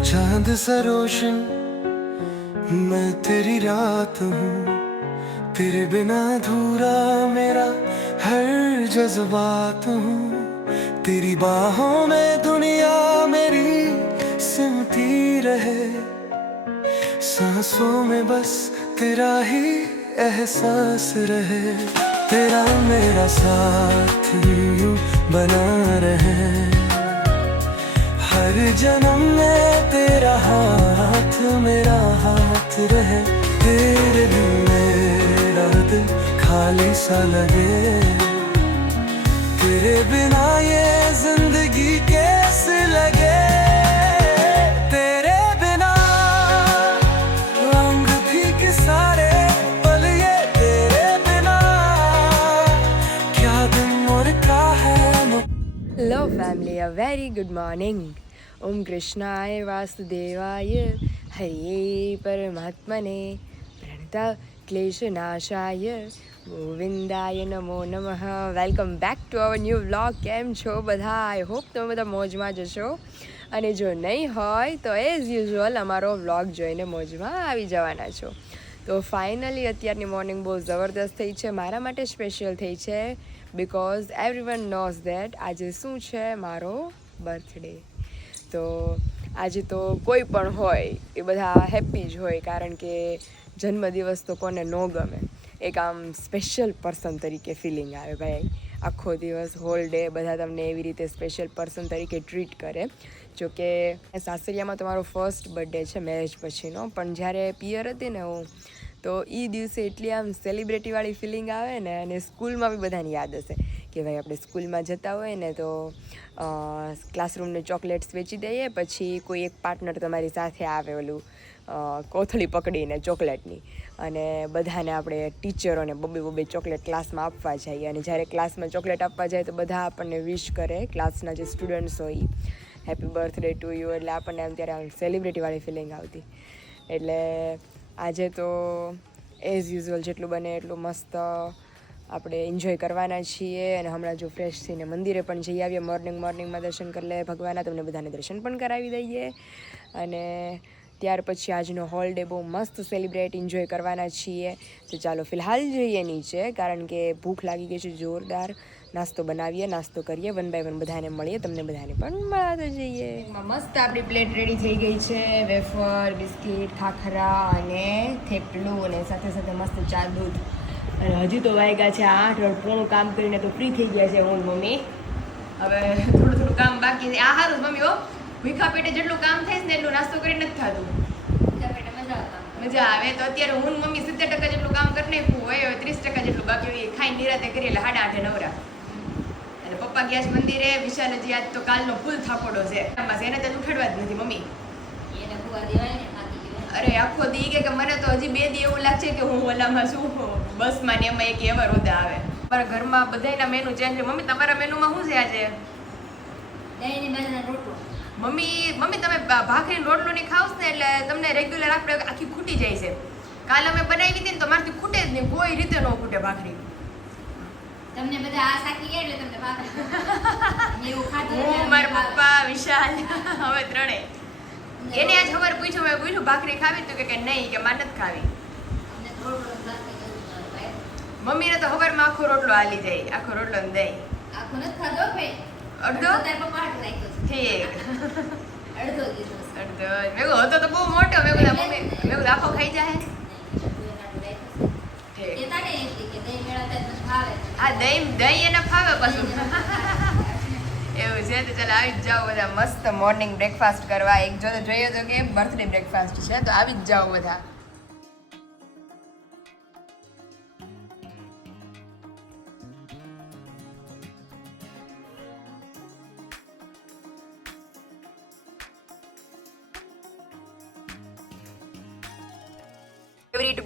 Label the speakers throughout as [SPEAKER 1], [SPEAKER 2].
[SPEAKER 1] चांद सा रोशन मैं तेरी रात हूँ तेरे बिना अधूरा मेरा हर जज्बात हूँ तेरी बाहों में दुनिया मेरी सिमटी रहे सांसों में बस तेरा ही एहसास रहे तेरा मेरा साथ यूं बना रहे हर जन्म में तेरा हाथ मेरा हाथ रहे तेरे बिन मेरा दिल खाली सा लगे तेरे बिना ये जिंदगी कैसे लगे
[SPEAKER 2] વેરી ગુડ મોર્નિંગ ઓમ કૃષ્ણાય વાસુદેવાય હરિયે પરમાત્મને પ્રણતા ક્લેશનાશાય ગોવિંદાય નમો નમઃ welcome back to our new vlog કેમ છો બધા? આઈ હોપ તમે બધા મોજમાં જશો અને જો નહીં હોય, તો એઝ યુઝ્યુઅલ અમારો વ્લોગ જોઈને મોજમાં આવી જવાના છો. તો ફાઇનલી અત્યારની મોર્નિંગ બહુ જબરદસ્ત થઈ છે. મારા માટે સ્પેશિયલ થઈ છે. Because everyone knows that આજે શું છે મારો બર્થડે તો આજે તો કોઈ પણ હોય એ બધા હેપી જ હોય, કારણ કે જન્મદિવસ તો કોને ન ગમે. એક આમ સ્પેશિયલ પર્સન તરીકે ફિલિંગ આવે ભાઈ. આખો દિવસ હોલ ડે બધા તમને એવી રીતે સ્પેશિયલ પર્સન તરીકે ટ્રીટ કરે. જો કે સાસરિયામાં તો મારો ફર્સ્ટ બર્થડે છે મેરેજ પછીનો, પણ જ્યારે પિયર હતી ને હું તો એ દિવસે એટલી આમ સેલિબ્રિટીવાળી ફિલિંગ આવે ને, અને સ્કૂલમાં બી બધાને યાદ હશે કે ભાઈ આપણે સ્કૂલમાં જતા હોય ને તો ક્લાસરૂમને ચોકલેટ્સ વેચી દઈએ, પછી કોઈ એક પાર્ટનર તમારી સાથે આવે ઓલું કોથળી પકડીને ચોકલેટની અને બધાને આપણે ટીચરોને બબે બબે ચોકલેટ ક્લાસમાં આપવા જઈએ. અને જ્યારે ક્લાસમાં ચોકલેટ આપવા જાય તો બધા આપણને વિશ કરે ક્લાસના જે સ્ટુડન્ટ્સ હોય હેપી બર્થડે ટુ યુ એટલે આપણને આમ ત્યારે આમ સેલિબ્રિટીવાળી ફિલિંગ આવતી. એટલે આજે તો એઝ યુઝ્યુઅલ જેટલું બને એટલું મસ્ત આપણે એન્જોય કરવાના છીએ અને હમણાં જો ફ્રેશ થઈને મંદિરે પણ જઈ આવીએ મોર્નિંગ મોર્નિંગમાં દર્શન કરી લે ભગવાનના તમને બધાને દર્શન પણ કરાવી દઈએ. અને ત્યાર પછી આજનો હોલ ડે બહુ મસ્ત સેલિબ્રેટ એન્જોય કરવાના છીએ. તો ચાલો ફિલહાલ જઈએ નીચે, કારણ કે ભૂખ લાગી ગઈ છે જોરદાર. નાસ્તો બનાવીએ નાસ્તો કરીએ વન બાય વન બધાને મળીએ તમને બધાને પણ મળાતો જઈએ. મસ્ત આપણી પ્લેટ રેડી થઈ ગઈ છે વેફર બિસ્કિટ ખાખરા અને થેપલું અને સાથે સાથે મસ્ત ચા દૂધ. અને હજુ તો વાગ્યા છે આઠ પૂર્ણ કામ કરીને તો ફ્રી થઈ ગયા છે હું મમ્મી. હવે થોડું થોડું કામ બાકી છે. આ સારું મમ્મી હો. ભૂખા પેટે જેટલું કામ થાય છે ને એટલું નાસ્તો કરીને નથી થતું. મજા આવે તો અત્યારે હું મમ્મી સિત્તેર ટકા જેટલું કામ કરી નાખ્યું હોય હવે ત્રીસ ટકા જેટલું બાકી હોય એ ખાઈ નિરાતે કરીએ એટલે સાડા આઠે નવરા. અને ગેસ મંદિરે વિશાલ હજી આજ તો કાલનો ફૂલ થાકોડો છે. એમાં છે એને તો ઉઠાડવા જ નથી મમ્મી. અરે આખો દી કે કે મને તો હજી બે દી એવું લાગશે કે હું ઓલામાં શું બસમાં ને એમાં એક એવા રોદા આવે. મારા ઘરમાં બધાયના મેનુ ચેન્જ છે મમ્મી તમારા મેનુમાં શું છે આજે? મમ્મી મમ્મી તમે ભાખરીનો રોટલો નહીં ખાવ ને એટલે તમને રેગ્યુલર આપણે આખી ખૂટી જાય છે. કાલે અમે બનાવી હતી ને તો મારાથી ખૂટે જ નહીં કોઈ રીતે ન ખૂટે ભાખરી.
[SPEAKER 3] તમને બધા આ સાકી ગયા એટલે તમને ભાખરી એવું ખાધું
[SPEAKER 2] હું મારા પપ્પા વિશાલ હવે ત્રણે. એને આજ ખબર પૂછ્યું મેં પૂછ્યું ભાખરી ખાવી તો કે કે નહીં કે માં નથી ખાવી? મમ્મીને તો ખબરમાં આખો રોટલો હાલી જાય આખો રોટલો ને દહીં.
[SPEAKER 3] આખો નથી ખાધો ભાઈ?
[SPEAKER 2] અડધો?
[SPEAKER 3] તાર પપ્પા હાથ નાખ્યો
[SPEAKER 2] ઠીક.
[SPEAKER 3] અડધો
[SPEAKER 2] અડધો મેં કીધું હતો તો બહુ મોટો. મેં કીધું મમ્મી મેં કીધું આખો ખાઈ જાય
[SPEAKER 3] નહીં, બીજું હાટુ રાખ્યો છે.
[SPEAKER 2] ઠીક
[SPEAKER 3] કહેતા ને એટલી કે દહીં મેળવતા જ નથી ભાવે.
[SPEAKER 2] આ દહીં દહીં એને ફાવે પાછું. એવું છે તો ચાલો આવી જ જાઓ બધા મસ્ત મોર્નિંગ બ્રેકફાસ્ટ કરવા. એક જો તો જોઈએ તો કે બર્થડે બ્રેકફાસ્ટ છે, તો આવી જ જાઓ બધા.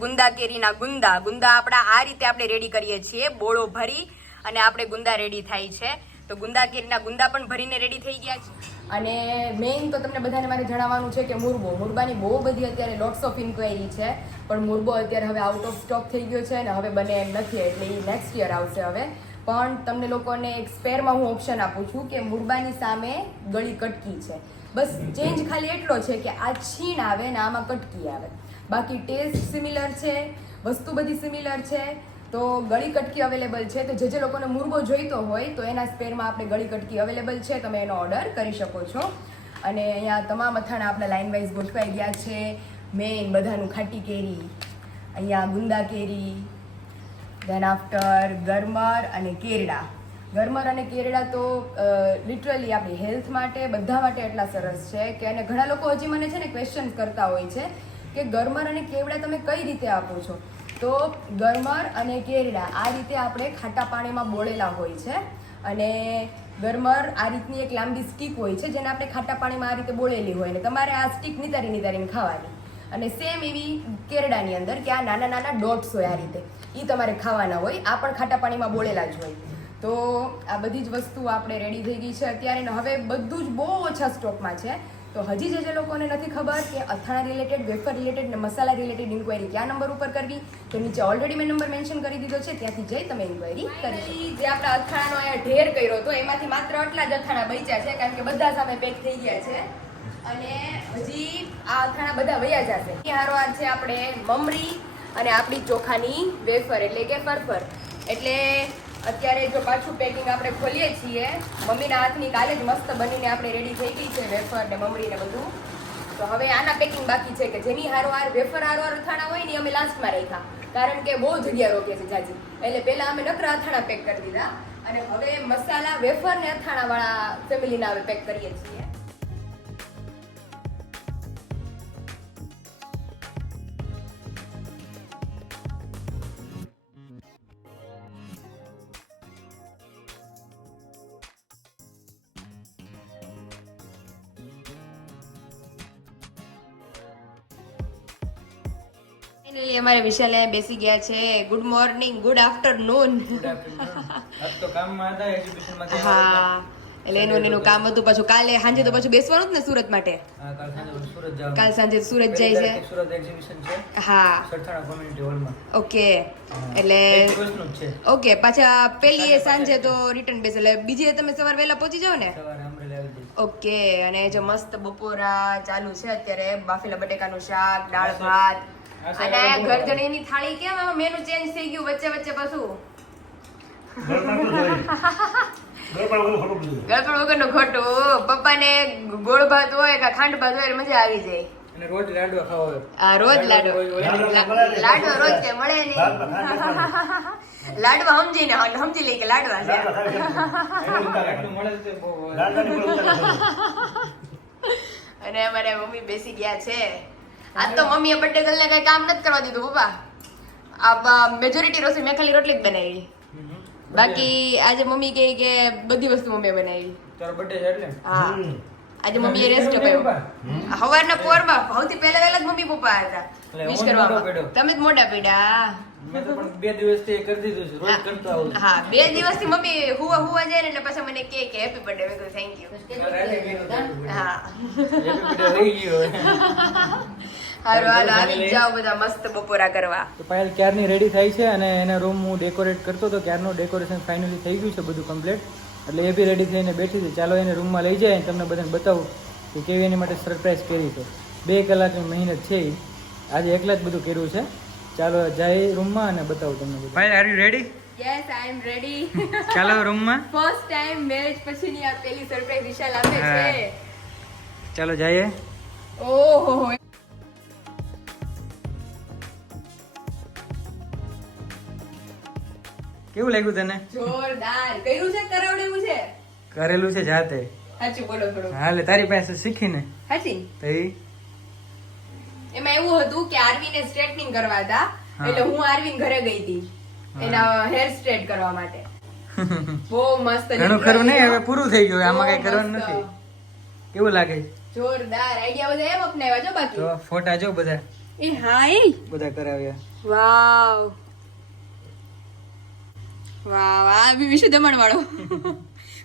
[SPEAKER 2] ગુંદા કેરીના ગુંદા. ગુંદા આપણા આ રીતે આપણે રેડી કરીએ છીએ બોળો ભરી અને આપણે ગુંદા રેડી થાય છે. તો ગુંદા કેરીના ગુંદા પણ ભરીને રેડી થઈ ગયા છે. અને મેઇન તો તમને બધાને મારે જણાવવાનું છે કે મુરબો. મુરબાની બહુ બધી અત્યારે લોટ્સ ઓફ ઇન્ક્વાયરી છે પણ મુરબો અત્યારે હવે આઉટ ઓફ સ્ટોક થઈ ગયો છે અને હવે બને એમ નથી એટલે એ નેક્સ્ટ યર આવશે હવે. પણ તમને લોકોને એક સ્પેરમાં હું ઓપ્શન આપું છું કે મુરબાની સામે ગળી કટકી છે. બસ ચેન્જ ખાલી એટલો છે કે આ છીણ આવે ને આમાં કટકી આવે. બાકી ટેસ્ટ સિમિલર છે, વસ્તુ બધી સિમિલર છે. તો ગળી કટકી અવેલેબલ છે. તો જે જે લોકોને મુરગો જોઈતો હોય, તો એના સ્પેરમાં આપણે ગળી કટકી અવેલેબલ છે. તમે એનો ઓર્ડર કરી શકો છો. અને અહીંયા તમામ અથાણા આપણા લાઇન વાઇઝ ગોઠવાઈ ગયા છે. મેઇન બધાનું ખાટી કેરી, અહીંયા ગુંદા કેરી દેન આફ્ટર ગરમર અને કેરડા. ગરમર અને કેરડા તો લિટરલી આપણી હેલ્થ માટે, બધા માટે એટલા સરસ છે કે અને ઘણા લોકો હજી મને છે ને ક્વેશ્ચન કરતા હોય છે કે ગરમર અને કેવડા તમે કઈ રીતે આપો છો? તો ગરમર અને કેરડા આ રીતે આપણે ખાટા પાણીમાં બોળેલા હોય છે. અને ગરમર આ રીતની એક લાંબી સ્ટીક હોય છે, જેને આપણે ખાટા પાણીમાં આ રીતે બોળેલી હોય. ને તમારે આ સ્ટીક નિતારી નિતારીને ખાવાની. અને સેમ એવી કેરડાની અંદર કે આ નાના નાના ડોટ્સ હોય આ રીતે. એ તમારે ખાવાના હોય. આ પણ ખાટા પાણીમાં બોળેલા જ હોય. તો આ બધી જ વસ્તુ આપણે રેડી થઈ ગઈ છે અત્યારે. હવે બધું જ બહુ ઓછા સ્ટોકમાં છે. તો હજી જે જે લોકોને નથી ખબર કે અથાણા related wafer related masala related inquiry કયા નંબર ઉપર કરવી, તો નીચે ઓલરેડી મેં નંબર મેન્શન કરી દીધો છે, ત્યાંથી જઈ તમે ઇન્ક્વાયરી કરી જે આપણા અથાણાનો અહીંયા ઢેર કર્યો હતો, એમાંથી માત્ર આટલા જ અથાણા બચ્યા છે, કારણ કે બધા સામે પેક થઈ ગયા છે. અને હજી આ અથાણા બધા વયા જશે. એ હારોહાર છે આપણે મમરી અને આપણી ચોખાની વેફર એટલે કે ફરફર. એટલે અત્યારે જો પાછું પેકિંગ આપણે ખોલીએ છીએ, મમ્મીના હાથની કાલે જ મસ્ત બનીને આપણે રેડી થઈ ગઈ છે વેફર ને મમરી ને બધું. તો હવે આના પેકિંગ બાકી છે કે જેની હારોહાર વેફર હારોહાર અથાણા હોય ને અમે લાસ્ટમાં રાખ્યા. કારણ કે બહુ જગ્યા રોકે છે જાજી. એટલે પહેલાં અમે નકરા અથાણા પેક કરી દીધા. અને હવે મસાલા, વેફર ને અથાણાવાળા ફેમિલીના હવે પેક કરીએ છીએ. ફાઇનલી અમારે વિશાલ બેસી ગયા છે. ગુડ મોર્નિંગ ગુડ આફ્ટરનૂન હા. એટલે એનું એનું કામ હતું પાછું. કાલે સાંજે તો પાછું બેસવાનું જ ને સુરત માટે?
[SPEAKER 4] કાલ સાંજે સુરત
[SPEAKER 2] જાય છે
[SPEAKER 4] સુરત એક્ઝિબિશન છે.
[SPEAKER 2] હા.
[SPEAKER 4] હોલમાં
[SPEAKER 2] ઓકે. એટલે ઓકે પાછા પેલી સાંજે તો રિટર્ન બેસે. એટલે બીજી તમે સવાર વહેલા પહોંચી જાઓ ને? ઓકે અને જો મસ્ત બપોરા ચાલુ છે અત્યારે. બાફેલા બટેકાનું શાક દાળ ભાત. અને
[SPEAKER 4] બધું
[SPEAKER 2] ઘરજણીની થાળી કેમ? આમાં મેનુ ચેન્જ થઈ ગયું વચ્ચે વચ્ચે પાછું. ગળપણ વગરનું ખોટું પપ્પાને ગોળ ભાત હોય કે ખાંડ ભાત હોય મજા આવી જાય.
[SPEAKER 4] અને રોજ લાડવા ખાવા
[SPEAKER 2] આ રોજ લાડુ
[SPEAKER 4] રોજ હોય.
[SPEAKER 2] લા- લાડવા રોજ કે મળે નહીં. લાડવા સમજીને સમજી લઈ કે લાડવા છે. અને અમારે મમ્મી બેસી ગયા છે. આજ તો મમ્મીએ બર્થડે ગર્લ ને કઈ કામ નથી કરવા દીધું પપ્પા. આ મેજોરિટી રસોઈ મેં ખાલી રોટલી જ બનાવી. બાકી આજે મમ્મી કહે કે બધી વસ્તુ મમ્મીએ બનાવી.
[SPEAKER 4] તારો બર્થડે છે એટલે?
[SPEAKER 2] હા. આજે મમ્મીએ રેસ્ટ આપ્યો. સવારના પોરમાં સૌથી પહેલા વહેલા જ મમ્મી પપ્પા હતા. વિશ
[SPEAKER 4] હું
[SPEAKER 2] કરવામાં તમે જ મોટા પીડા
[SPEAKER 4] મેં તો પણ બે દિવસથી કરી દીધું છે રોજ કરતો આવું
[SPEAKER 2] હા બે દિવસથી મમ્મી હુવા હુવા જાય ને એટલે પછી મને કે કે હેપી બર્થડે મેં કહ્યું થેન્ક યુ. હા
[SPEAKER 4] રહી ગયો.
[SPEAKER 2] હારું હાલો આવી જાઓ બધા મસ્ત બપોરા કરવા.
[SPEAKER 4] તો પાયલ ક્યારની રેડી થાય છે અને એના રૂમ હું ડેકોરેટ કરતો હતો ક્યારનું ડેકોરેશન ફાઇનલી થઈ ગયું છે બધું કમ્પ્લીટ એટલે એ બી રેડી થઈને બેઠી છે. ચાલો એને રૂમમાં લઈ જાય તમને બધાને બતાવું કે કેવી એની માટે સરપ્રાઈઝ કરી છે. બે કલાકની મહેનત છે આજે એકલા જ બધું કર્યું છે. ચાલો જાય રૂમમાં અને બતાવું તમને બધું. Payal are you ready
[SPEAKER 2] yes I am ready
[SPEAKER 4] ચાલો રૂમમાં
[SPEAKER 2] ફર્સ્ટ ટાઈમ મેરેજ પછીની આ પેલી સરપ્રાઈઝ વિશાલ આપે. છે.
[SPEAKER 4] ચાલો જઈએ.
[SPEAKER 2] ઓહો
[SPEAKER 4] કેવું લાગ્યું તને?
[SPEAKER 2] જોરદાર. કર્યું છે? કરાવડેવું છે?
[SPEAKER 4] કરેલું છે જાતે.
[SPEAKER 2] સાચું બોલો થોડું
[SPEAKER 4] હાલે તારી પાસે શીખીને.
[SPEAKER 2] સાચી એમાં એવું હતું કે આરવીને સ્ટ્રેટનિંગ કરવા હતા. એટલે હું આરવીન ઘરે ગઈ હતી. એના હેર સ્ટ્રેટ કરવા માટે. બહુ મસ્ત
[SPEAKER 4] ઘણું ખરું નહીં હવે પૂરું થઈ ગયું. આમાં કઈ કરવાનું નથી. કેવું લાગે?
[SPEAKER 2] જોરદાર. આઈડિયા બધા એમ અપનાવ્યા જો બાકી.
[SPEAKER 4] ફોટા જો બધા.
[SPEAKER 2] એ હા એ.
[SPEAKER 4] બધા કરાવ્યા.
[SPEAKER 2] વાવ. આ બી વિશુ દમણ વાળો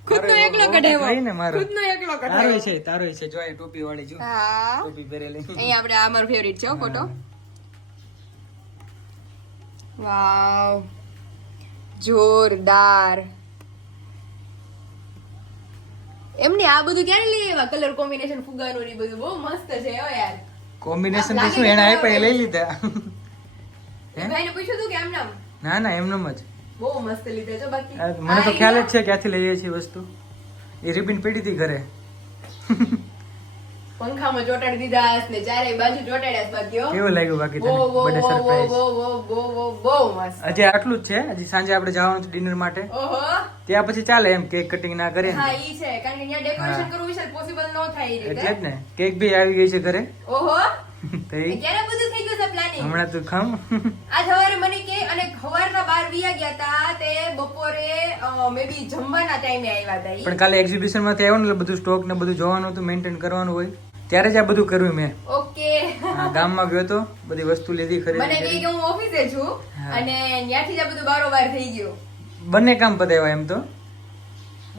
[SPEAKER 2] ખુદનો
[SPEAKER 4] નો
[SPEAKER 2] એકલો કઢાવ્યો. ખુદનો એકલો કઢાવ્યો
[SPEAKER 4] છે તારો છે જો એ ટોપી વાળી જો.
[SPEAKER 2] હા.
[SPEAKER 4] ટોપી પહેરેલી.
[SPEAKER 2] અહીં આપણે આ મારો ફેવરિટ છે ફોટો. વાવ. જોરદાર. એમને આ બધું ક્યારે લઈ આવ્યા? કલર કોમ્બિનેશન ફુગાનું ને બધું. બહુ મસ્ત છે હો યાર.
[SPEAKER 4] કોમ્બિનેશન તો શું એને. આપ્યા લઈ લીધા?
[SPEAKER 2] ભાઈને પૂછ્યું તું કે એમ નામ
[SPEAKER 4] ના ના એમનેમ જ.
[SPEAKER 2] બહુ મસ્ત લીધા છો બાકી.
[SPEAKER 4] મને તો ખ્યાલ જ છે ક્યાંથી લઈએ છીએ વસ્તુ. એ રિબિન પડી હતી ઘરે.
[SPEAKER 2] પંખામાં ચોટાડી દીધા ને ચારે બાજુ ચોટાડ્યા બાકી
[SPEAKER 4] કેવું લાગ્યું બાકી તને? બર્થડે સરપ્રાઈઝ
[SPEAKER 2] બહુ, મસ્ત.
[SPEAKER 4] હજી આટલું જ છે? હજી સાંજે આપણે જવાનું છે ડિનર માટે.
[SPEAKER 2] ઓહો.
[SPEAKER 4] ત્યાં પછી ચાલે એમ કેક કટિંગ ના કરે
[SPEAKER 2] હા ઈ છે. કારણ કે અહીંયા ડેકોરેશન કરવું છે પોસિબલ ન થાય
[SPEAKER 4] એટલે જ ને. કેક બી આવી ગઈ છે ઘરે.
[SPEAKER 2] ઓહો. ક્યારે બધું થઈ ગયું છે પ્લાનિંગ
[SPEAKER 4] હમણાં તું ખમ?
[SPEAKER 2] આજ સવારે મને કે અને સવારના બાર વિયા ગયા હતા તે બપોરે મે જમવાના ટાઈમે આવ્યા હતા
[SPEAKER 4] પણ કાલે એક્ઝિબિશનમાંથી આવ્યો ને બધું સ્ટોક ને બધું જોવાનું હતું મેન્ટેન કરવાનું હોય. ત્યારે જ આ બધું કર્યું મેં.
[SPEAKER 2] ઓકે.
[SPEAKER 4] ગામ ગામમાં ગયો તો બધી વસ્તુ લીધી
[SPEAKER 2] મને
[SPEAKER 4] ખરીદી
[SPEAKER 2] કહે
[SPEAKER 4] કરી.
[SPEAKER 2] કે હું ઓફિસે છું અને ત્યાંથી જ આ બધું બારોબાર થઈ ગયું.
[SPEAKER 4] બંને કામ પતાવ્યા એમ તો?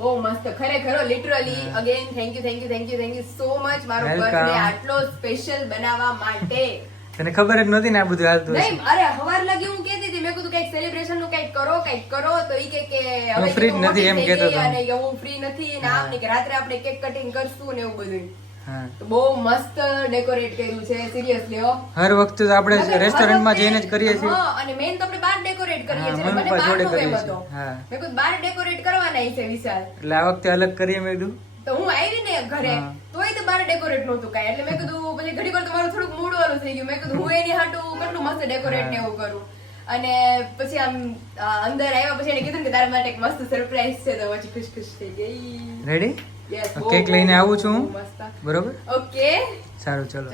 [SPEAKER 2] બહુ મસ્ત. ખરેખર literally again thank you thank you thank you thank you so much મારો. બર્થડે આટલો સ્પેશિયલ બનાવવા માટે.
[SPEAKER 4] તને ખબર જ નહોતી ને આ બધું હાલતું
[SPEAKER 2] નહીં અરે હવાર લાગી હું કહેતી હતી. મેં કીધું કંઈક સેલિબ્રેશનનું કંઈક કરો કંઈક કરો. તો ઈ કે કે હવે
[SPEAKER 4] હું free નથી એમ કહેતો હતો.
[SPEAKER 2] અને હું ફ્રી નથી ને આમ ને કે રાત્રે આપણે કેક કટિંગ કરશું ને એવું બધું બહુ મસ્ત ડેકોરેટ કર્યું છે સિરિયસલી હો.
[SPEAKER 4] હર વખતે તો આપણે રેસ્ટોરન્ટમાં જઈને જ કરીએ છીએ.
[SPEAKER 2] અને મેન તો આપણે બહાર ડેકોરેટ કરીએ છીએ. મને
[SPEAKER 4] પપ્પા જોડે કરીએ છીએ. હા.
[SPEAKER 2] મેં કીધું બહાર ડેકોરેટ કરવાના છે વિશાલ.
[SPEAKER 4] એટલે આ વખતે અલગ કરીએ મેં કીધું.
[SPEAKER 2] તો હું આવી ને ઘરે. તોય તો બહાર ડેકોરેટ નહોતું કાંઈ. એટલે મેં કીધું પછી ઘડી વાર તો થોડુંક મૂડ વાળું થઈ ગયું. મેં કીધું હું એની હાટું કેટલું મસ્ત ડેકોરેટ ને એવું કરું. અને પછી આમ અંદર આવ્યા પછી એને કીધું કે તારા માટે એક મસ્ત સરપ્રાઈઝ છે તો પછી ખુશ ખુશ થઈ ગઈ.
[SPEAKER 4] રેડી કેક લઈને આવું છું. હું બરોબર?
[SPEAKER 2] ઓકે
[SPEAKER 4] સારું ચલો.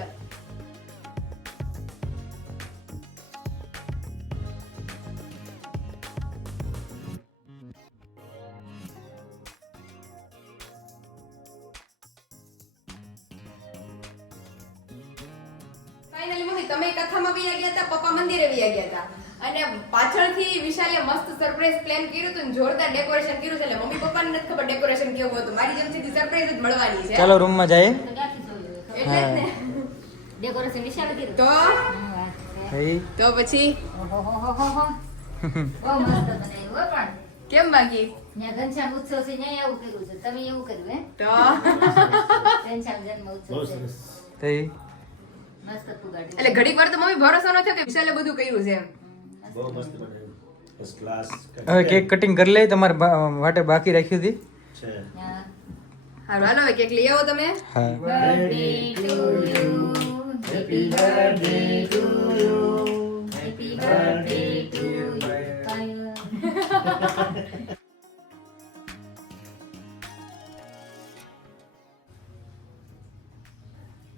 [SPEAKER 2] સરપ્રાઈઝ જ મળવાની છે.
[SPEAKER 4] ચાલો રૂમમાં જઈએ.
[SPEAKER 3] ડેકોરેશન વિશાલ કર્યું
[SPEAKER 2] તો? તો પછી?
[SPEAKER 3] ઓહોહોહોહો. બહુ મસ્ત બનાવ્યું હો પણ.
[SPEAKER 2] કેમ બાકી?
[SPEAKER 3] ઘનશ્યામ ઉત્સવ છે ત્યાં એવું કર્યું છે. તમે એવું કર્યું હે?
[SPEAKER 2] તો?
[SPEAKER 3] ઘનશ્યામ જન્મ ઉત્સવ છે.
[SPEAKER 2] એટલે ઘડીક વાર તો મમ્મી ભરોસો ન થયો કે વિશાલે બધું કર્યું છે એમ.
[SPEAKER 5] બહુ મસ્ત બનાવ્યું. ફર્સ્ટ ક્લાસ
[SPEAKER 4] હવે કેક કટિંગ કરી લે તમારે માટે બાકી રાખ્યું હતી.
[SPEAKER 2] હારું હાલો કેક લઈ આવો તમે
[SPEAKER 4] હા
[SPEAKER 3] Birthday to you. Happy birthday to you. Happy birthday to you.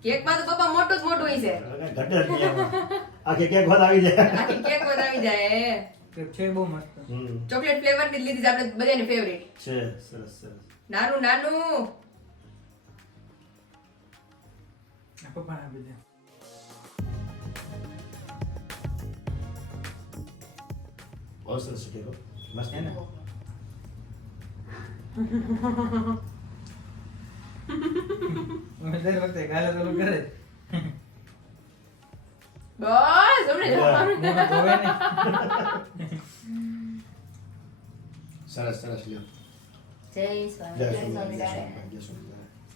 [SPEAKER 2] કેકમાં તો પપ્પા મોટું જ મોટું હોય છે.
[SPEAKER 5] આખી કેક આવી જાય
[SPEAKER 2] આખી કેક વધાવી જાય
[SPEAKER 4] કેક છે બહુ મસ્ત
[SPEAKER 2] ચોકલેટ ફ્લેવરની જ લીધી છે આપણે બધાની ફેવરેટ
[SPEAKER 5] છે સરસ સરસ
[SPEAKER 2] નાનું નાનું
[SPEAKER 4] પપ્પાને આપી દે
[SPEAKER 5] બહુ સરસ છે કેક હો. મસ્ત
[SPEAKER 4] હે ને? અમે દર વખતે ગાલે તો ઓલું કરે જ.
[SPEAKER 2] બસ હમણાં જમવાનું.
[SPEAKER 4] મોઢું ધોવે નહીં.
[SPEAKER 5] સરસ સરસ લ્યો
[SPEAKER 3] જય સ્વામિનારાયણ.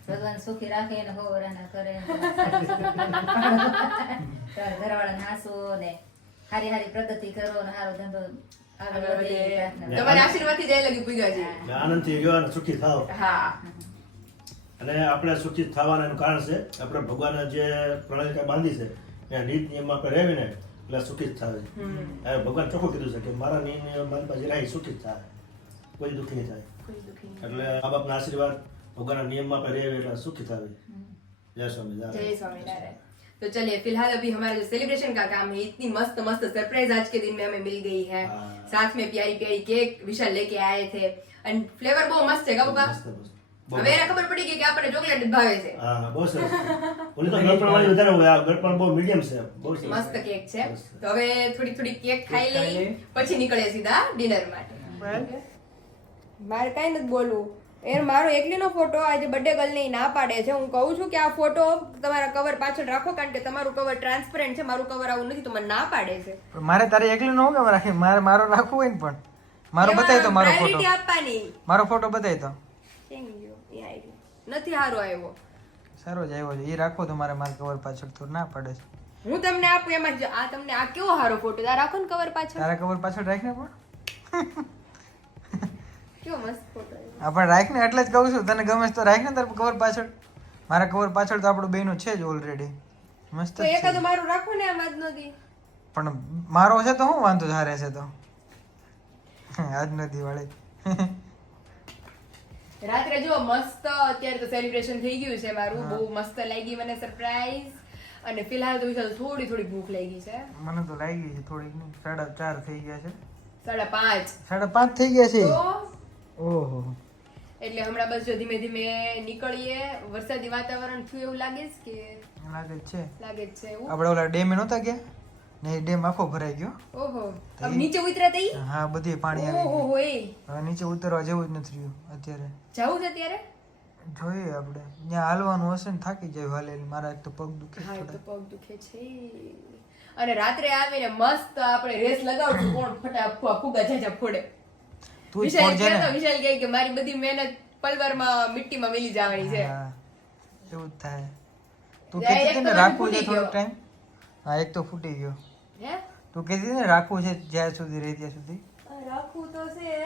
[SPEAKER 3] ભગવાન સુખી રાખે ને હોવરાના કરે. ઘરવાળા નાસો ને હારી હારી પ્રગતિ કરો ને હારો ધંધો આગળ વધે
[SPEAKER 2] તમારા આશીર્વાદથી જય લગી
[SPEAKER 5] પૂજાજી આનંદથી અને સુખી થાવ.
[SPEAKER 2] હા.
[SPEAKER 5] અને આપણે સુખી થવાના એનું કારણ છે આપણે ભગવાને જે પ્રણાલિકા બાંધી છે એ નીત નિયમ આપણે રહેવી ને એટલે સુખી જ થાય હવે ભગવાન ચોખ્ખું કીધું છે કે મારા નિયમ મારી પાસે રહી સુખી જ થાય કોઈ દુઃખી નહીં થાય.
[SPEAKER 2] કોઈ દુઃખી નહીં.
[SPEAKER 5] એટલે મા બાપના આશીર્વાદ ભગવાનના નિયમમાં આપણે રહેવી એટલે સુખી થાય જય સ્વામી
[SPEAKER 2] जय स्वामीनारायण तो चलिए फिलहाल अभी हमारा जो सेलिब्रेशन का काम है इतनी मस्त मस्त सरप्राइज आज के दिन में हमें मिल गई है
[SPEAKER 5] हाँ।
[SPEAKER 2] साथ में प्यारी प्यारी केक विशाल लेके आए थे एंड फ्लेवर बहुत मस्त है का पप्पा
[SPEAKER 5] મસ્ત મસ્ત. બહુ
[SPEAKER 2] હવે એને ખબર પડી ગઈ કે આપણને ચોકલેટ જ ભાવે છે
[SPEAKER 5] હા હા, બહુ સરસ ઓલી તો ગળપણ વાળી વધારે હોય આ ગળપણ બહુ મીડિયમ છે બહુ સરસ
[SPEAKER 2] મસ્ત કેક છે
[SPEAKER 5] સરસ.
[SPEAKER 2] તો હવે થોડી થોડી કેક ખાઈ
[SPEAKER 4] ખાઈ
[SPEAKER 2] લઈ
[SPEAKER 4] લઈ.
[SPEAKER 2] પછી નીકળે સીધા ડિનર માટે મારે કઈ નથી બોલવું. એ મારો એકલીનો ફોટો આજે બર્થડે ગર્લને ના પાડે છે. હું કહું છું કે આ ફોટો તમારા કવર પાછળ રાખો કારણ કે તમારું કવર ટ્રાન્સપરન્ટ છે મારું કવર આવું નથી તો મને ના પાડે છે.
[SPEAKER 4] પણ મારે તારે એકલીનો કેમ રાખે? મારે મારો રાખવું હોય ને પણ. મારો બતાવી તો મારો ફોટો
[SPEAKER 2] આપવાની.
[SPEAKER 4] મારો ફોટો બતાવી તો.
[SPEAKER 2] નથી સારો આવ્યો.
[SPEAKER 4] સારો જ આવ્યો છે. એ રાખો તમારે મારે કવર પાછળ તો ના પડે છે.
[SPEAKER 2] હું તમને આપું એમાં આ તમને આ કેવો સારો ફોટો રાખો ને કવર પાછળ.
[SPEAKER 4] તારા કવર પાછળ રાખને પણ.
[SPEAKER 2] કેવો
[SPEAKER 4] રાખ રાખને એટલે જ કહું છું તને ગમે તો રાખ ને તારા કવર પાછળ. મારા કવર પાછળ તો આપણું બેનું છે જ ઓલરેડી મસ્ત
[SPEAKER 2] એકાદું મારું રાખો ને આમ આજ નથી
[SPEAKER 4] પણ મારો છે તો હું વાંધો હારે છે તો? આજ નથી વાળી
[SPEAKER 2] રાત્રે જો મસ્ત અત્યારે તો સેલિબ્રેશન થઈ ગયું છે મારું. બહુ મસ્ત લાગી મને સરપ્રાઈઝ અને ફિલહાલ તો વિશાલ થોડી થોડી ભૂખ લાગી છે.
[SPEAKER 4] મને તો લાગી છે થોડીક ને સાડા ચાર થઈ ગયા છે.
[SPEAKER 2] સાડા પાંચ.
[SPEAKER 4] સાડા પાંચ થઈ ગયા છે.
[SPEAKER 2] તો
[SPEAKER 4] ઓહો.
[SPEAKER 2] એટલે હમણાં બસ જો ધીમે ધીમે નીકળીએ. વરસાદી વાતાવરણ થયું એવું લાગે છે કે?
[SPEAKER 4] લાગે છે.
[SPEAKER 2] લાગે છે
[SPEAKER 4] આપણે ઓલા ડેમે નહોતા ગયા? ને ડેમ આખો ભરાઈ ગયો.
[SPEAKER 2] ઓહો. આમ નીચે ઉતરા તઈ
[SPEAKER 4] હા બધી પાણી આવી
[SPEAKER 2] ઓહો
[SPEAKER 4] હવે નીચે ઉતરવા જેવું જ નથી રહ્યું અત્યારે.
[SPEAKER 2] જવું છે અત્યારે?
[SPEAKER 4] જોઈએ આપણે ત્યાં હાલવાનું હશે ને થાકી જાય હાલે મારા એક તો પગ દુખે
[SPEAKER 2] હા તો પગ દુખે છે. અને રાત્રે આવીને મસ્ત આપણે રેસ લગાવશું કોણ ફટાફટ ફુગા જાજા ફોડે.
[SPEAKER 4] તું જ ફોડજે ને.
[SPEAKER 2] વિશાલ કહે કે મારી બધી મહેનત પલવારમાં મિટ્ટીમાં મિલી જવાની છે.
[SPEAKER 4] હા એવું જ થાય. તું કહેતી હતી ને રાખવું છે થોડોક ટાઈમ હા એક તો ફૂટી ગયો.
[SPEAKER 2] હે?
[SPEAKER 4] તું કહેતી હતી ને રાખવું છે જ્યાં સુધી રહી ત્યાં સુધી?
[SPEAKER 2] રાખવું તો છે.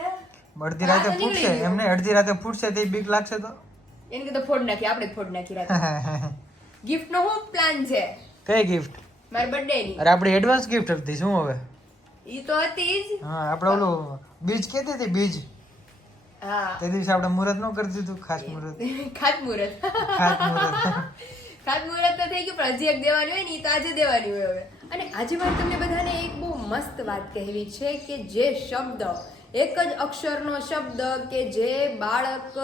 [SPEAKER 4] અડધી રાતે ફૂટશે. એમને અડધી રાતે ફૂટશે તે બીક લાગશે તો?
[SPEAKER 2] એને કે તો ફોડ નાખી આપણે ફોડ નાખી રાતે. ગિફ્ટ નો શું પ્લાન છે?
[SPEAKER 4] કઈ ગિફ્ટ
[SPEAKER 2] મારી બર્થડે ની.
[SPEAKER 4] અરે આપણે એડવાન્સ ગિફ્ટ આપતી શું હવે?
[SPEAKER 2] ઈ તો હતી જ.
[SPEAKER 4] હા આપણે ઓલું બીજ કેતી હતી બીજ.
[SPEAKER 2] હા.
[SPEAKER 4] તે દિવસે આપણે મુહૂર્ત ન કરી દીધું ખાસ મુહૂર્ત.
[SPEAKER 2] ખાતમુહૂર્ત
[SPEAKER 4] ખાસ મુહૂર્ત.
[SPEAKER 2] ખાતમુહૂર્ત તો થઈ ગયું પણ હજી એક દેવાની હોય ને ઈ તો આજે દેવાની હોય હવે. અને આજે મારે તમને બધાને એક બહુ મસ્ત વાત કહેવી છે કે જે શબ્દ એક જ અક્ષરનો શબ્દ કે જે બાળક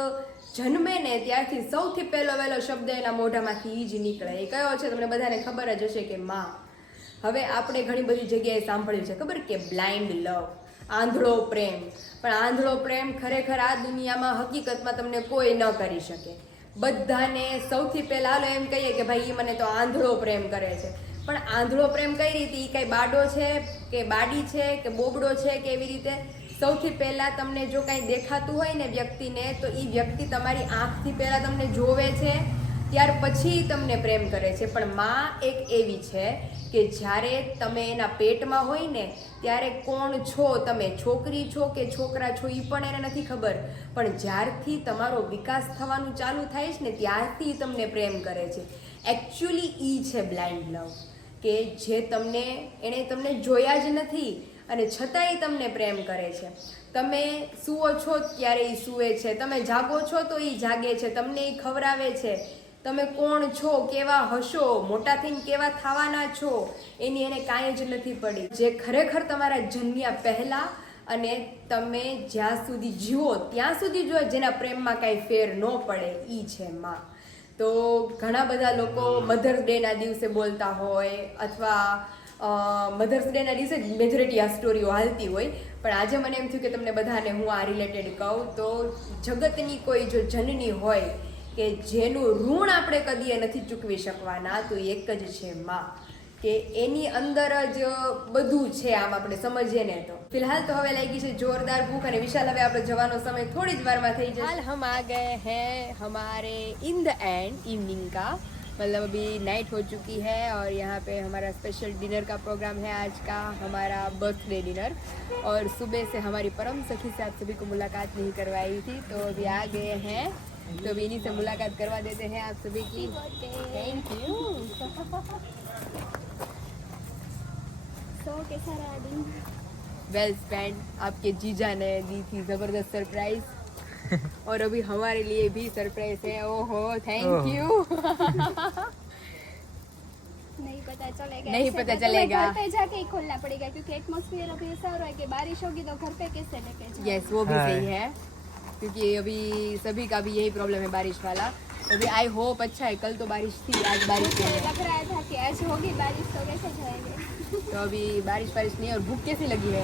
[SPEAKER 2] જન્મે ને ત્યારથી સૌથી પહેલો વહેલો શબ્દ એના મોઢામાંથી જ નીકળે. એ કયો છે તમને બધાને ખબર જ હશે કે માં. હવે આપણે ઘણી બધી જગ્યાએ સાંભળ્યું છે. ખબર કે બ્લાઇન્ડ લવ આંધળો પ્રેમ. પણ આંધળો પ્રેમ ખરેખર આ દુનિયામાં હકીકતમાં તમને કોઈ ન કરી શકે. બધાને સૌથી પહેલાં હાલો એમ કહીએ કે ભાઈ એ મને તો આંધળો પ્રેમ કરે છે. પણ આંધળો પ્રેમ કઈ રીતે? એ કાંઈ બાડો છે કે બાડી છે કે બોબડો છે કે એવી રીતે? સૌથી પહેલાં તમને જો કાંઈ દેખાતું હોય ને વ્યક્તિને, તો એ વ્યક્તિ તમારી આંખથી પહેલાં તમને જોવે છે. ત્યાર પછી તમને પ્રેમ કરે છે. પણ માં એક એવી છે કે જ્યારે તમે એના પેટમાં હોય ને, ત્યારે કોણ છો? તમે છોકરી છો કે છોકરા છો? એ પણ એને નથી ખબર. પણ જ્યારથી તમારો વિકાસ થવાનું ચાલુ થાય છે ને, ત્યારથી તમને પ્રેમ કરે છે. એકચ્યુઅલી એ છે બ્લાઇન્ડ લવ કે જે તમને, એણે તમને જોયા જ નથી અને છતાંય તમને પ્રેમ કરે છે. તમે સૂવો છો ત્યારે એ સૂવે છે. તમે જાગો છો તો એ જાગે છે. તમને એ ખવડાવે છે. તમે કોણ છો, કેવા હશો મોટા થઈને કેવા થવાના છો, એની એને કાંઈ જ નથી પડી. જે ખરેખર તમારા જન્મ્યા પહેલાં અને તમે જ્યાં સુધી જીવો, ત્યાં સુધી જો જેના પ્રેમમાં કાંઈ ફેર ન પડે એ છે માં. તો ઘણા બધા લોકો મધર્સ ડેના દિવસે બોલતા હોય અથવા મધર્સ ડેના દિવસે જ મેજોરિટી આ સ્ટોરીઓ હાલતી હોય. પણ આજે મને એમ થયું કે તમને બધાને હું આ રિલેટેડ કહું તો જગતની કોઈ જો જનની હોય કે જેનું ઋણ આપણે કદીએ નથી ચૂકવી શકવાના, તો એક જ છે માં. કે એની અંદર જ બધું છે, આમ આપણે સમજીએ ને તો. ફિલહાલ તો હવે લાગી છે જોરદાર ભૂખ અને વિશાલ, હવે આપણે જવાનો સમય થોડી જ વારમાં થઈ જશે. હાલ હમ આ ગયે હે હમારે ઇન ધ એન્ડ ઇવનિંગ કા. મતલબ अभी નાઇટ હો चुकी है ઓર यहाँ પે હમારા स्पेशल ડિનર કા પ્રોગ્રામ है आज का हमारा बर्थडे डिनर और सुबह से हमारी परम सखी से आप सभी को मुलाकात नहीं करवाई थी तो अभी आ गए हैं तो इन्हीं से मुलाकात करवा देते हैं आप सभी की। थैंक यू
[SPEAKER 3] सो कैसा रहा दिन।
[SPEAKER 2] वेल स्पेंड आपके जीजा ने दी थी ज़बरदस्त सरप्राइज़ और अभी हमारे लिए भी सरप्राइज़ है। ओहो थैंक यू
[SPEAKER 3] नहीं पता चलेगा
[SPEAKER 2] नहीं पता चलेगा।
[SPEAKER 3] घर पे जाके ही खोलना पड़ेगा क्योंकि एटमोसफियर अभी ऐसा हो रहा है कि बारिश होगी तो घर पे कैसे लेके जाओ
[SPEAKER 2] यस वो भी
[SPEAKER 4] हाँ।
[SPEAKER 2] सही है। क्योंकि अभी सभी का भी यही प्रॉब्लम है बारिश वाला अभी आई होप अच्छा है कल तो बारिश थी आज बारिश
[SPEAKER 3] मुझे
[SPEAKER 2] नहीं है
[SPEAKER 3] लग रहा था कि आज होगी बारिश तो कैसे जाएंगे
[SPEAKER 2] तो अभी बारिश बारिश नहीं है और भूख कैसी लगी है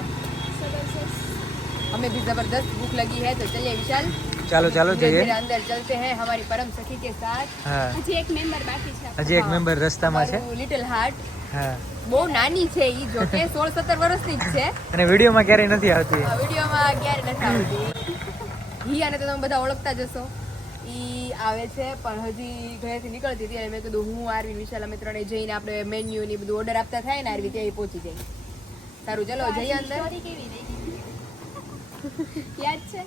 [SPEAKER 3] जबरदस्त
[SPEAKER 2] हमें भी जबरदस्त भूख लगी है तो चलिए विशाल
[SPEAKER 4] ચાલો ચાલો
[SPEAKER 2] धीरे
[SPEAKER 4] જઈએ
[SPEAKER 2] धीरे अंदर चलते हैं हमारी परम सखी के साथ
[SPEAKER 4] હા
[SPEAKER 3] હજી એક મેમ્બર બાકી છે
[SPEAKER 4] હજી એક મેમ્બર રસ્તામાં છે
[SPEAKER 2] લિટલ હાર્ટ
[SPEAKER 4] હા
[SPEAKER 2] બહુ નાની છે ઈ જો કે સોળ સત્તર વર્ષની જ છે
[SPEAKER 4] અને વિડીયોમાં ક્યારેય નથી આવતી
[SPEAKER 2] આ વિડીયોમાં ક્યારે નથી આવતી હિયાને તો તમે બધા ઓળખતા જશો ઈ આવે છે પણ હજી ઘરેથી નીકળતી હતી. મેં કીધું હું આરવી વિશાલ અમે ત્રણે જઈને આપણે મેન્યુ ને બધું ઓર્ડર આપતા થાય ને આરવી ત્યાં પહોંચી જાય સારું ચલો જઈએ અંદર.
[SPEAKER 3] યાદ છે?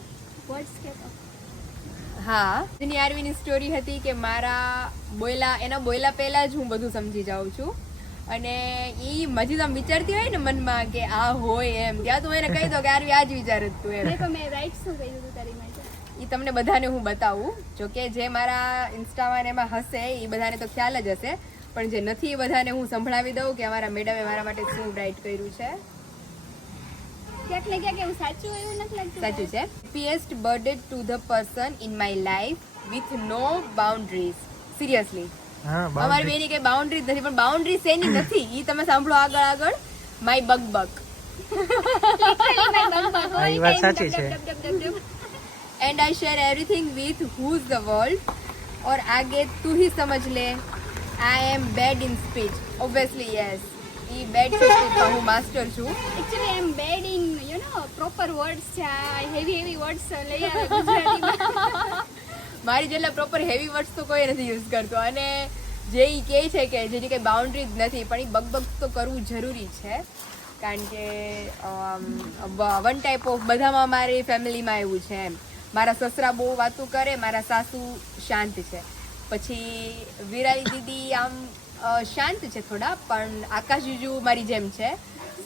[SPEAKER 2] હા. એની આરવીની સ્ટોરી હતી કે મારા બોયલા એના બોયલા પહેલા જ હું બધું સમજી જાઉં છું. અને એ મજી તમે વિચારતી હોય ને મનમાં કે આ હોય એમ. ત્યાં તું એને કહી દો કે આરવી આ જ વિચાર જ તું એમ.
[SPEAKER 3] મેં રાઈટ શું કહ્યું હતું તારી?
[SPEAKER 2] એ તમને બધાને હું બતાવું. જો કે જે મારા ઇન્સ્ટામાં એમાં હશે એ બધાને તો ખ્યાલ જ હશે. પણ જે નથી એ બધાને હું સંભળાવી દઉં કે અમારા મેડમે મારા માટે શું રાઇટ કર્યું છે.
[SPEAKER 3] ક્યાંક ને ક્યાંક એવું સાચું એવું નથી લાગતું.
[SPEAKER 2] સાચું છે. Happiest birthday to the person in my life with no boundaries seriously
[SPEAKER 4] હા
[SPEAKER 2] અમારી બેની કઈ બાઉન્ડ્રીઝ નથી પણ બાઉન્ડ્રી એની નથી. એ તમે સાંભળો આગળ આગળ. માય બગ બગ
[SPEAKER 4] વાત સાચી છે.
[SPEAKER 2] and I share everything with whose the world और आगे तू ही समझ ले I am bad in speech obviously yes E bad સ્પીચમાં હું માસ્ટર છું
[SPEAKER 3] actually I am bad in you know proper words છે હેવી હેવી વર્ડ્સ લઈ આવે ગુજરાતીમાં
[SPEAKER 2] મારી જેટલા પ્રોપર હેવી વર્ડ્સ તો કોઈ નથી યુઝ કરતો અને જે ઈ કહે છે કે જેની કંઈ બાઉન્ડ્રી જ નથી પણ એ બગબગ તો કરવું જરૂરી છે કારણ કે વન ટાઈપ ઓફ બધામાં મારી ફેમિલીમાં એવું છે એમ મારા સસરા બહુ વાતું કરે, મારા સાસુ શાંત છે. પછી વિરાલી દીદી આમ શાંત છે થોડા, પણ આકાશ જીજુ મારી જેમ છે.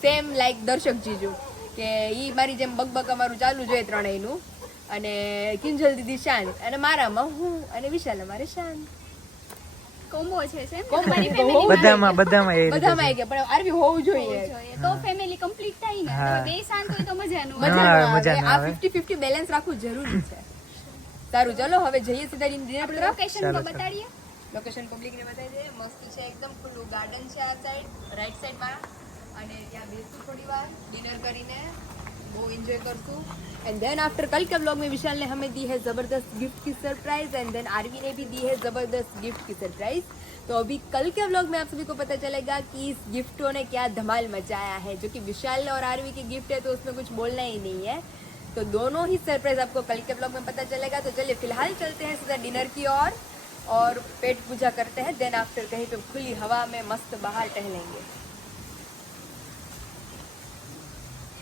[SPEAKER 2] સેમ લાઈક દર્શક જીજુ, કે એ મારી જેમ બગબગ અમારું ચાલુ જ હોય ત્રણેયનું. અને કિંજલ દીદી શાંત, અને મારામાં હું, અને વિશાલ અમારે શાંત.
[SPEAKER 3] કોમ્બો છે
[SPEAKER 2] સેમ
[SPEAKER 3] તમારી ફેમિલી
[SPEAKER 4] બધામાં બધામાં એ
[SPEAKER 2] બધામાં. આવી પણ આરવી હોવું જોઈએ.
[SPEAKER 3] તો ફેમિલી કમ્પ્લીટ થાય ને. તો બે શાંત હોય તો મજાનું
[SPEAKER 2] મજા.
[SPEAKER 4] મજા ના
[SPEAKER 2] આ 50 50 બેલેન્સ રાખવું જરૂરી છે. સારું ચલો હવે જઈએ સીધા ડિનર તરફ
[SPEAKER 3] લોકેશન તો બતાડીએ.
[SPEAKER 2] લોકેશન પબ્લિક ને બતાવી દે મસ્ત છે એકદમ ખુલ્લું. ગાર્ડન છે આ સાઈડ રાઈટ સાઈડમાં અને ત્યાં બેસતું થોડી વાર. ડિનર કરીને वो एंजॉय करसूँ एंड देन आफ्टर कल के ब्लॉग में विशाल ने हमें दी है ज़बरदस्त गिफ्ट की सरप्राइज़ एंड देन आरवी ने भी दी है ज़बरदस्त गिफ्ट की सरप्राइज़ तो अभी कल के ब्लॉग में आप सभी को पता चलेगा कि इस गिफ्टों ने क्या धमाल मचाया है। जो कि विशाल और आरवी की गिफ्ट है तो उसमें कुछ बोलना ही नहीं है। तो दोनों ही सरप्राइज़ आपको कल के ब्लॉग में पता चलेगा। तो चलिए फ़िलहाल चलते हैं सीधा डिनर की ओर, और पेट पूजा करते हैं। देन आफ्टर कहीं पे खुली हवा में मस्त बाहर टहलेंगे।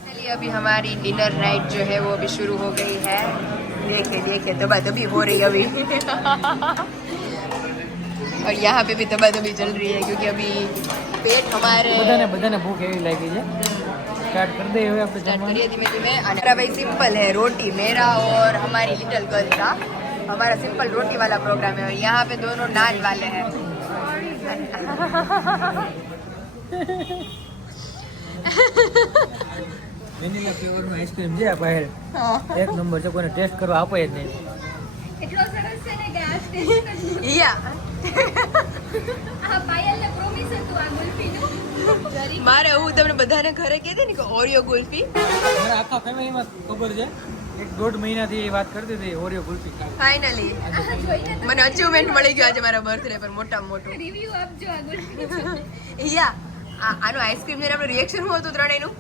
[SPEAKER 2] चलिए अभी हमारी डिनर नाइट जो है वो अभी शुरू हो गई है देखिए देखिए दबा दबी हो रही है अभी और यहाँ पे भी दबा दबी चल रही है क्योंकि अभी पेट हमारे
[SPEAKER 4] બધાને બધાને ભૂખ એવી લાગી છે સ્ટાર્ટ કરી દઈએ હવે આપણે
[SPEAKER 2] स्टार्ट
[SPEAKER 4] જમવાનું
[SPEAKER 2] करिए धीमे धीमे और मेरा भाई सिंपल है रोटी मेरा और हमारी लिटिल गर्ल का हमारा सिंपल रोटी वाला प्रोग्राम है और यहाँ पे दोनों नान वाले हैं
[SPEAKER 4] વેનીલા ફ્લેવરનો આઈસ્ક્રીમ છે આ બહાર. એક નંબર છે કોઈને ટેસ્ટ કરવા આપે જ નહીં.
[SPEAKER 3] એટલો સરસ છે ને કે આ સ્ટેશન
[SPEAKER 2] યા.
[SPEAKER 3] આ પાયલને પ્રોમિસ હતું આ ગુલ્ફીનું.
[SPEAKER 2] મારે હું તમને બધાને ઘરે કહેતી ને કે ઓરિયો ગુલ્ફી?
[SPEAKER 4] મારા આખા ફેમિલીમાં ખબર છે. એક દોઢ મહિનાથી એ વાત કરતી હતી ઓરિયો કુલ્ફી
[SPEAKER 2] ફાઇનલી મને અચીવમેન્ટ મળી ગયો આજે મારા બર્થડે પર મોટા મોટું.
[SPEAKER 3] રિવ્યુ આપજો આ ગુલ્ફી
[SPEAKER 2] યા. આનો આઈસ્ક્રીમ ને આપણે રિએક્શન હું હતું ત્રણેયનું?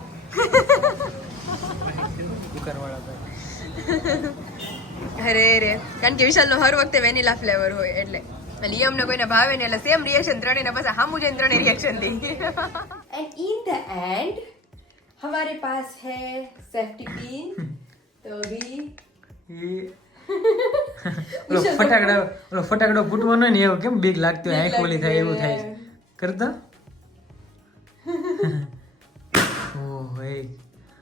[SPEAKER 2] અરે રે કારણ કે વિશાલનો હર વખતે વેનીલા ફ્લેવર હોય એટલે અને ઈ અમને કોઈને ભાવે ને એટલે સેમ રિએક્શન ત્રણેયના પાસે સામું જઈને ત્રણેય રિએક્શન દી એન્ડ ઇન ધ એન્ડ हमारे पास है सेफ्टी पिन तो अभी
[SPEAKER 4] ઈ ઓલો ફટાકડા ઓલો ફટાકડો ફૂટવાનો ને એવું કેમ બીક લાગતી હોય આંખ ઓલી થાય એવું થાય છે. કરતા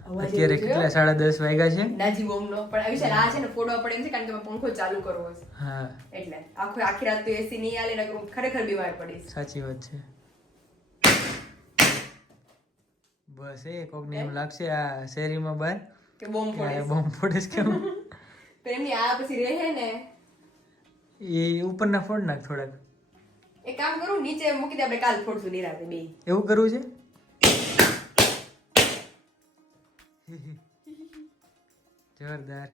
[SPEAKER 4] અત્યારે કેટલા? સાડા દસ વાગ્યા છે?
[SPEAKER 2] નાજી બોમ્બનો પણ વિશાલ આ છે ને ફોડવા પડે એમ છે કારણ કે પંખો ચાલુ કરવો છે.
[SPEAKER 4] હા.
[SPEAKER 2] એટલે આખો આખી રાત તો એસી નહીં આલે ને ખરેખર બીમાર પડીશ
[SPEAKER 4] સાચી વાત છે. બસ એ કોકને એમ લાગશે આ શેરીમાં બહાર
[SPEAKER 2] કે બોમ્બ
[SPEAKER 4] કે
[SPEAKER 2] પડે
[SPEAKER 4] આ બોમ્બ ફોડે છે કેમ?
[SPEAKER 2] એમની આ પછી રહે ને?
[SPEAKER 4] એ ઉપરના ફોડ નાખ થોડાક.
[SPEAKER 2] એક કામ કરું નીચે મૂકી દે આપણે કાલ ફોડશું નિરાતે બે
[SPEAKER 4] એવું કરવું છે? જોરદાર.